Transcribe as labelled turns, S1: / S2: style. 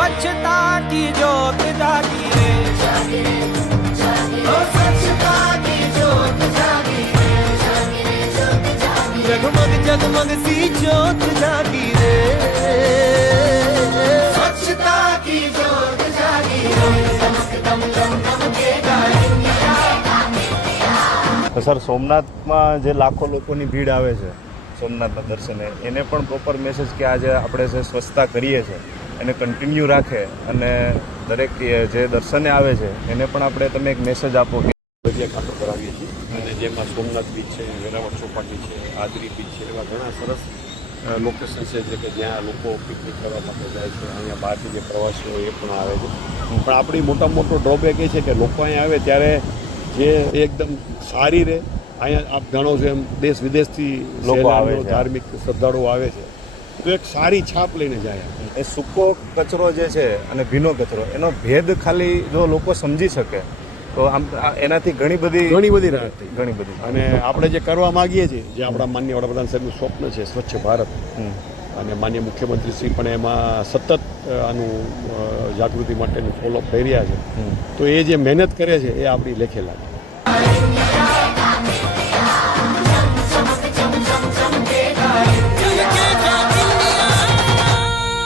S1: સ્વચ્છતા કી જ્યોત જાગી રે સ્વચ્છતા કી જ્યોત જાગી રે જગમગ જગમગ સી જ્યોત જાગી રે સ્વચ્છતા કી જ્યોત જાગી
S2: રે સર, સોમનાથમાં જે લાખો લોકોની ભીડ આવે છે, સોમનાથના દર્શને, એને પણ પ્રોપર મેસેજ કે આજે આપણે જે સ્વચ્છતા કરીએ છીએ. એને કન્ટિન્યુ રાખે અને દરેક જે દર્શને આવે છે એને પણ આપણે તમે એક મેસેજ આપો કે
S3: કાંટો કરાવીએ છીએ. અને જેમાં સોમનાથ બીચ છે વેરાવળ ચોપાટી છે આદરી બીચ છે એવા ઘણા સરસ લોકેશન છે જે કે જ્યાં લોકો પિકનિક કરવા માટે જાય છે અહીંયા બહારથી જે પ્રવાસીઓ એ પણ આવે છે. પણ આપણી મોટા મોટો ડ્રોબેક એ છે કે લોકો અહીંયા આવે ત્યારે જે એકદમ સારી રહે. અહીંયા આપ જાણો છો એમ દેશ વિદેશથી
S2: લોકો આવે.
S3: ધાર્મિક શ્રદ્ધાળુઓ આવે છે. તો એક સારી છાપ લઈને જાય.
S2: એ સૂકો કચરો જે છે અને ભીનો કચરો એનો ભેદ ખાલી જો લોકો સમજી શકે તો આમ એનાથી ઘણી બધી
S3: ઘણી બધી રાહત થઈ.
S2: ઘણી બધી.
S3: અને આપણે જે કરવા માગીએ છીએ જે આપણા માન્ય વડાપ્રધાન સાહેબનું સ્વપ્ન છે સ્વચ્છ ભારત. અને માન્ય મુખ્યમંત્રી શ્રી પણ એમાં સતત આનું જાગૃતિ માટેનું ફોલોઅપ થઈ રહ્યા છે. તો એ જે મહેનત કરે છે એ આપણી લેખે લાગે.